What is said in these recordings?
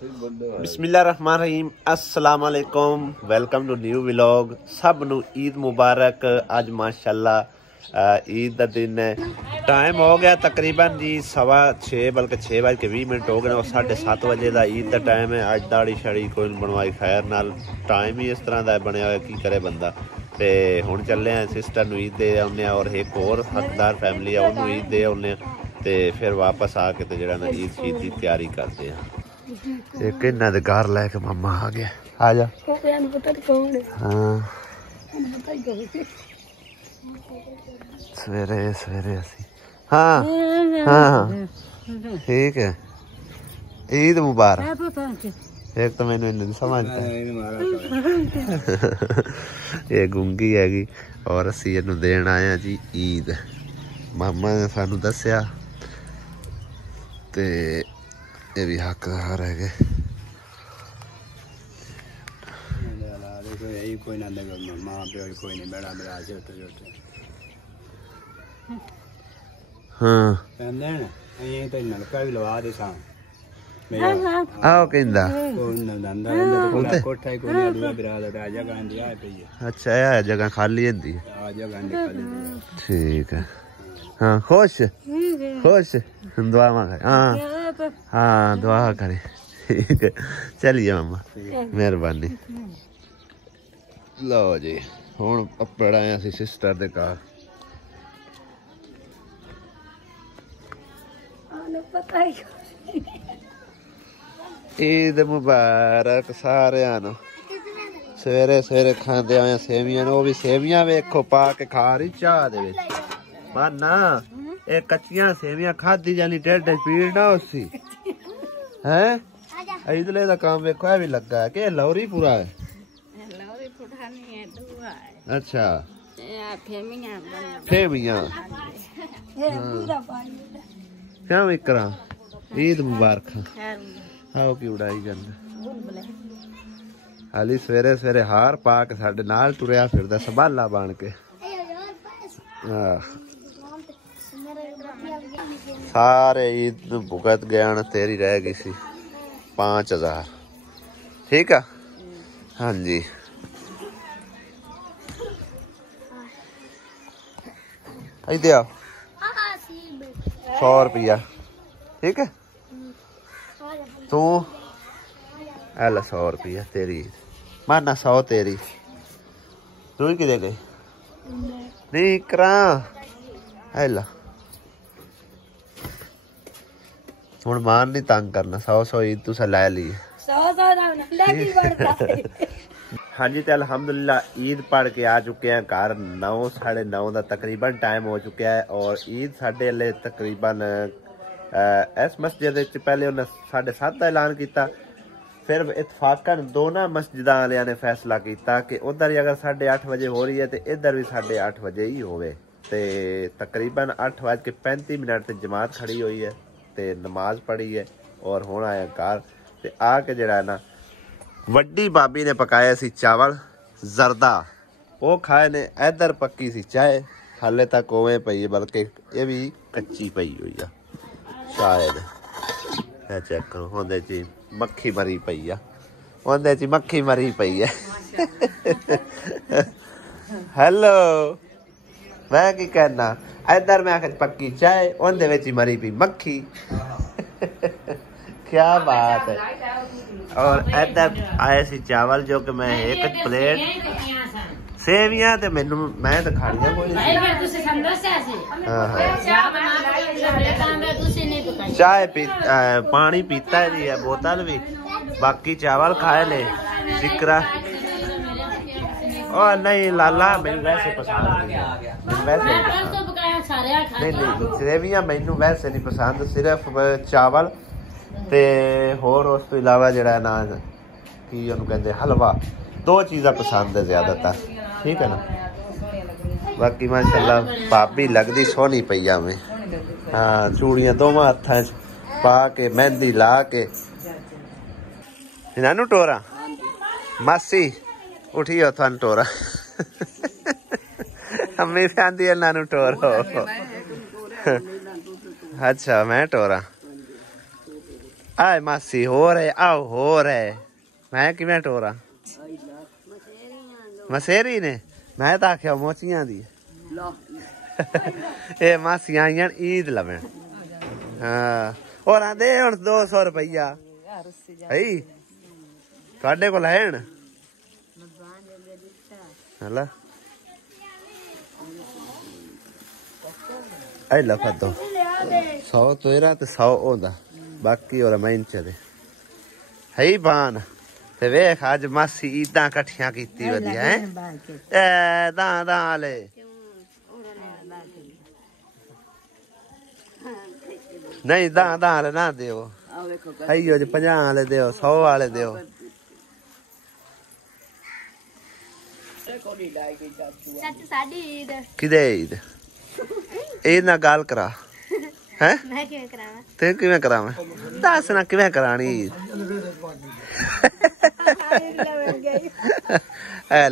बिस्मिल्लाहिर्रहमानिर्रहीम अस्सलाम वालेकुम वेलकम टू न्यू व्लॉग। सब नू ईद मुबारक। अज माशाल्लाह ईद का दिन है। टाइम हो गया तकरीबन जी 6:15 बल्कि 6:20 हो गए और 7:30 बजे का ईद का टाइम है। अज दाड़ी शाड़ी कोई बनवाई खैर नाल टाइम ही इस तरह का बनया हुआ की करे बंदा। तो हुण चले हैं सिस्टर नू ईद दे आने और एक होर हकदार फैमिली है उन्होंने ईद दे आने तो फिर वापस आके तो जरा ना ईद शीद की तैयारी करते हैं। एक इन्ना दे घर लैके मामा आ गया। आ जा। हाँ सवेरे सवेरे असी हाँ हाँ ठीक है। ईद मुबारक। एक तो मैंने नहीं समझता ये गूंगी हैगी और असी इनू देन आए हैं जी ईद। मामा ने सानू दस्या ते ये भी हकदार है। कोई ना मां प्यो कोई नहीं बड़ा बड़ा छोटे छोटे हाँ तो नलका भी लवा दे सा आओ कहंदा कोठा कोई अदुआ बिराद आ जगह दी आ पई है। अच्छा है जगह खाली होंदी है। आ जगह खाली ठीक है। हाँ खुश खुश दुआ मांगे। हाँ हाँ दुआ करे ठीक है। चलिए मामा मेहरबानी। लो जी हुण अपड़ आए असीं सिस्टर दे घर। ईद मुबारक सारियां नूं। सवेरे सवेरे खांदे आए सेवियां वो भी सेवियां वेखो पा के खा रही चाह दे विच। माना ये कच्चियां सेवियां खाधी जानी ढिड पीड़ ना उसी हैं। इधले दा काम वेखो है भी लगा है कि लौरी पूरा है। अच्छा फेमियां क्या मैं करा। ईद मुबारक। आओ की उड़ाई गल हाली सवेरे सवेरे हार पा के साडे नाल टुरिया फिरदा संभाला बन के। सारे ईद भुगत गया न तेरी रह गई सी 5000 ठीक है। हाँ जी इधर आओ 100 रुपया ठीक है। तू एल 100 रुपया तेरी माना 100 तेरी तू ही कि गई नहीं करा एला हुण मान नहीं तंग करना। 100 ईद तुसा लै ली। हाँ जी तो अल्हम्दुलिल्लाह ईद पढ़ के आ चुके हैं घर। 9 साढ़े 9 का तकरीबन टाइम हो चुका है और ईद साढ़े ले तकरीबन इस मस्जिद पहले उन्हें 7:30 का ऐलान किया। फिर इतफाकन दोनों मस्जिदा वालिया ने फैसला किया कि उधर ही अगर 8:30 बजे हो रही है तो इधर भी 8:30 बजे ही होवे। ते तकरीबन 8:35 ते जमात खड़ी हुई है ते नमाज पढ़ी है और हुण आया घर ते आके जरा ना वड्डी भाभी ने पकाया सी चावल जरदा वो खाए ने। इधर पक्की सी चाय हाले तक ओवें पई है बल्कि ये भी कच्ची पई हुई है शायद। चेक करो होंदे ची मक्खी मरी पई है। होंदे ची मक्खी मरी पई है। हेलो मैं की कहना इधर मैं आख पक्की चाय ओंदे विच मरी पई मक्खी। क्या बात है। और इधर आए सी चावल जो कि मैं एक प्लेट सेवियां ते मैनू मैं तो खानियां कोई चाय पी पानी पीता है जी बोतल भी बाकी चावल खाए ले सिकरा। और नहीं लाला मैनू वैसे पसंद नहीं सेवियां मैनू वैसे नहीं पसंद सिर्फ चावल ते होर उस तो इलावा जड़ा ना की उन्होंने कहते हलवा 2 चीज़ा पसंद है ज्यादातर ठीक है ना। बाकी माशाल्लाह भाभी लगती सोहनी पई में। हाँ चूड़ियां दोवां हत्थां पा के मेहंदी ला के इन्हां नूं टोरा मासी उठियो थानू टोरा अम्मी आंदी इन्हां नूं टोरो। अच्छा मैं टोरा आए मासी हो रहे आओ हो रहे मैं किवें टोरा मसेरी ने मैं तो आख्या मोचियां दी ए मासी आईयां ईद लवें हाँ और आंदे हुण 200 रुपया है तुहाडे कोल हैन हला आई लफा दो 100 तेरा ते 100 ओदा बाकी और मैंच दे है बान ते वेख अज मासी ईदां कट्ठियां कीती वधिया है ए दां ले नहीं दां ले ना दियो आइयो जी 50 वाले दियो 100 वाले दियो किदे ईद ईद ना गाल करा है ते किवें करावां दस ना किवें करानी ईद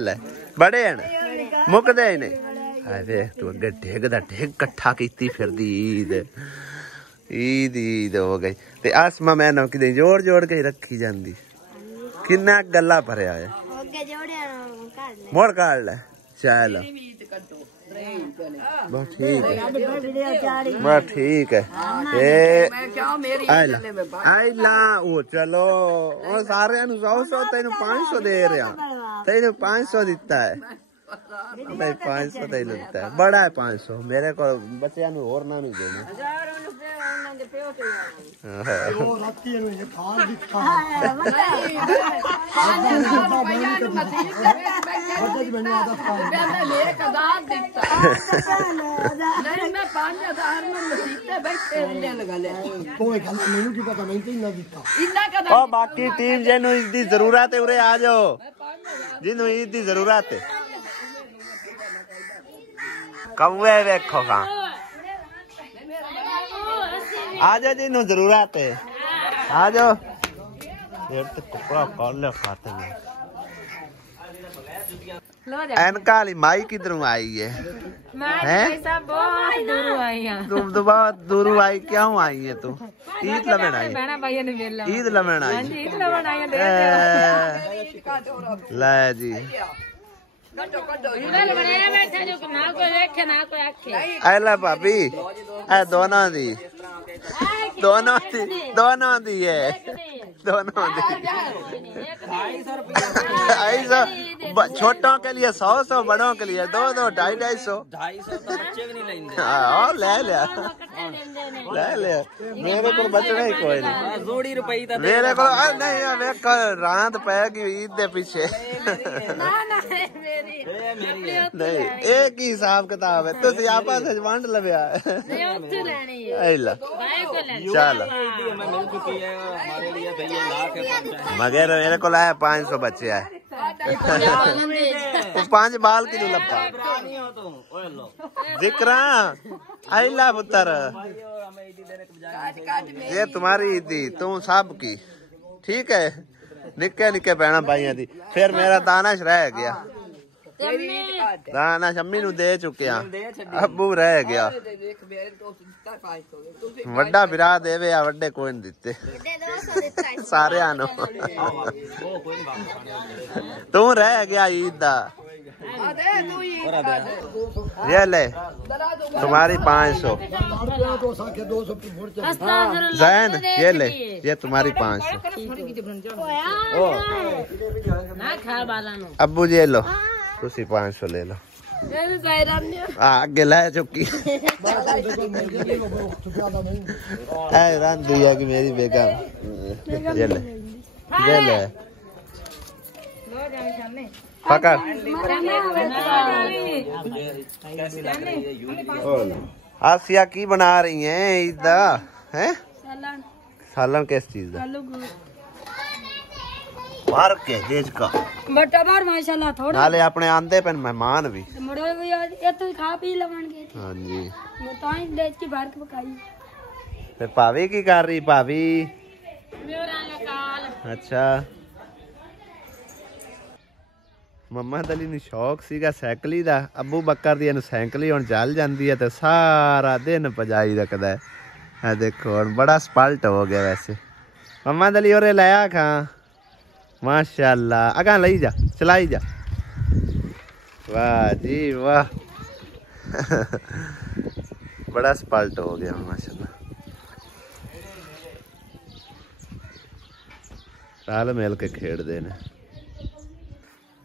ले बड़े हैं मुकदे ने देख तू अगे ढिग दा ढिग कट्ठा कीती फिरदी ईद ईद ईद हो गई ते आसमा मैनू किते जोड़ जोड़ के रखी जांदी किन्ना गल्ला भरया है मोड़ काट ले चल बस ठीक है बस ठीक है आइला वो चलो और सारे 100 तेन 500 दे रहा तेन 500 दिता है भाई 500 तेन दिता है बड़ा है 500 मेरे को बच्चों नू होर ना नहीं देना बाकी टीम जिन्हों ईद की जरूरत है उरे आ जाओ जिन्हों ईद की जरूरत है कौवे वेखो का आ जाओ जिन्हों जरूरत है आ जाओ कपड़ा कर लो खाते में एनका वाली माई किधरों आई है तुम तो बहुत दूर आई क्यों आई है तू ईद लमन आई ईद लमन आई ले जी ऐला भाभी ऐ दोनों दी है दोनों दी 250 छोटों के लिए 100 बड़ों के लिए 200 250 हाँ ले लिया मेरे को बचना ही कोई नहीं मेरे को नहीं रात पैगी ईद दे पीछे नहीं एक ही हिसाब किताब है तुम आपस वंड लव्या चल मगर मेरे को लाया 500 बच्चे है 5 बाल की लपा जिक्रा आइला पुत्र ये तुम्हारी ईदी तुम सब की ठीक है निक्के निक्के भैन भाइयों दी फिर मेरा दानश रह गया दाना शम्मी नू दे चुके अबू रह गया वड्डा बिरा देवे या वड्डे कोई नहीं दिते सारे आनो तू रह गया ईद दा ये ले तुम्हारी 500 जैन ये ले ये तुम्हारी 500 अब्बू जी लो तुसी 500 ले लो आगे ला चुकी दिया कि मेरी बेगम ये ले पकड़ आसिया की बना रही हैं ईद है सालन किस चीज का मार के हेज का बटा बार माशाल्लाह थोड़ा नाले अपने आंदे पेन मेहमान भी मुड़े भी ये तो खा पी लवणगे हां जी मैं तो ही देख के बाहर के पकाई ते भाभी की कर रही भाभी मेरा लकाल अच्छा मम्मा दली नु शौक सीगा साइकिली दा अब्बू बकर दी नु साइकिली हुन चल जांदी है ते सारा दिन पजाई रखदा है देखो हुन बड़ा स्पल्ट हो गया वैसे मम्मा दली और लाया खा माशाल्लाह अगा ली जा चलाई जा वाह जी वाह बड़ा स्पल्ट हो गया माशाल्लाह रल मिल के खेडते ने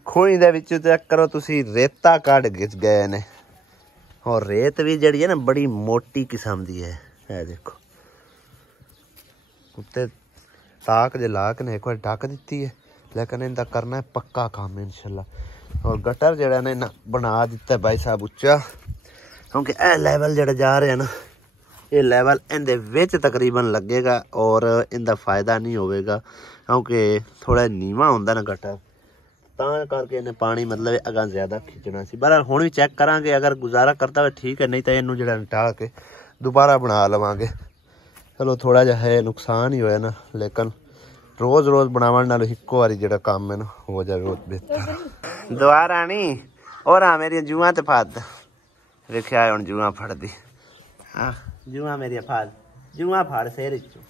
खूही दे विच चेक करो तुसी रेता कढ़ गए ने और रेत भी जड़ी है ना बड़ी मोटी किस्म दी है देखो उत्ते ताक जे लाक ने एक बार ढक दी है लेकिन इनका करना है पक्का काम इंशाल्लाह और गटर जड़ा ने ना बना दिता है भाई साहब उच्चा क्योंकि यह लैवल जड़ा जा रहे हैं ना ये लैवल इनके विच तकरीबन लगेगा और इनका फायदा नहीं होगा क्योंकि थोड़ा नीवा होंदा ना गटर तां करके इन्हें पानी मतलब अगा ज्यादा खिंचना सी पर हुण भी चेक करांगे अगर गुजारा करता है ठीक है नहीं तो इनू जड़ा हटा के दोबारा बना लवांगे चलो थोड़ा जा है नुकसान ही होया ना लेकिन रोज रोज बनावन नालों इक्को वारी जेड़ा काम है ना हो जाए रोज बेहतर दुआ रानी और हाँ मेरी जुआ ते फाद वेख्या हुण जुआ फड़दी हाँ जुआ मेरी फाद जुआ फाड़ सिर चो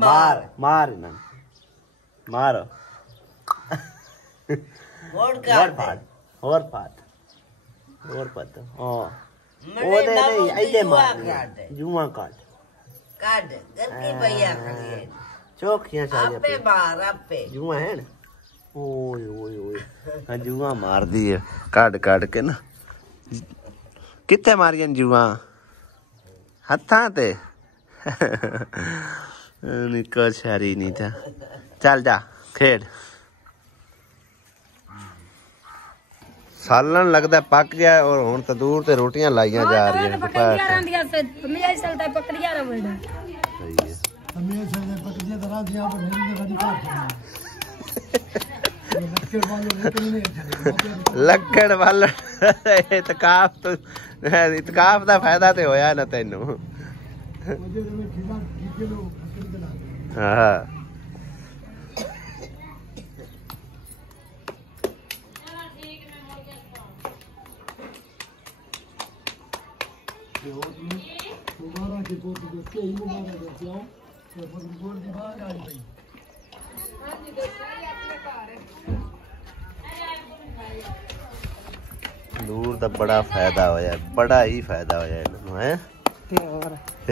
मार मार इन्हां मारो और फाड़ और फाड़ और पत ओदे नहीं ऐदे मार जुआ काट काट घर की भैया खड़ी चौकियां चाहिए आपे बाहर आपे जुआ है ना ओए ओए ओए हां जुआ मार दी है काट काट के ना किथे मारियां जुआ हत्थां ते निको छारी नहीं था चल जा खेड सालन लगता पक गया और हुण तंदूर ते रोटियां लाइयां जा रही हैं लकड़ वाल इतकाफ दा फायदा ते होया ना तैनू हाँ तंदूर दा बड़ा फायदा होया बड़ा ही फायदा होया इन्हू है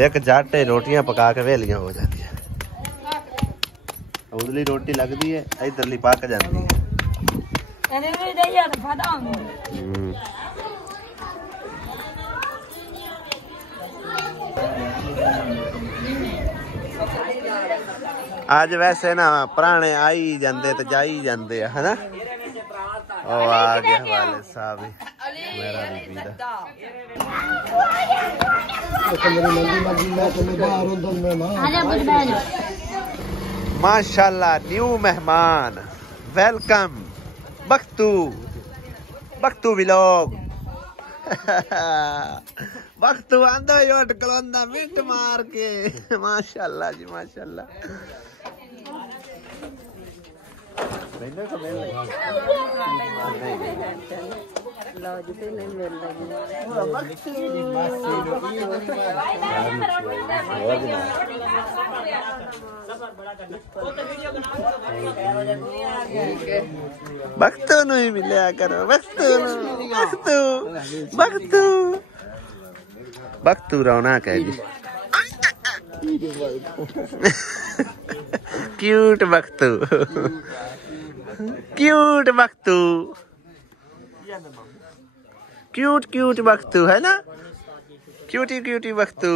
एक जट रोटियां पका के वेलियां हो जाती है उधरली रोटी लगती है इधरली पक जाती है आज वैसे ना पुराने आई जाते तो जाई जाते है ना ओ आ गया वाले साहब मेरा माशाल्लाह न्यू मेहमान वेलकम बख्तू बख्तू व्लॉग बख्तू आंदा योट कलोंदा मिंट मार के माशाल्लाह जी माशाल्लाह बख्तू नु ही मिलिया करो बख्तू बख्तू बख्तू बख्तू रौनक है जी क्यूट बख्तू क्यूट बख्तू क्यूट क्यूट बख्तू है ना क्यूटी क्यूटी बख्तू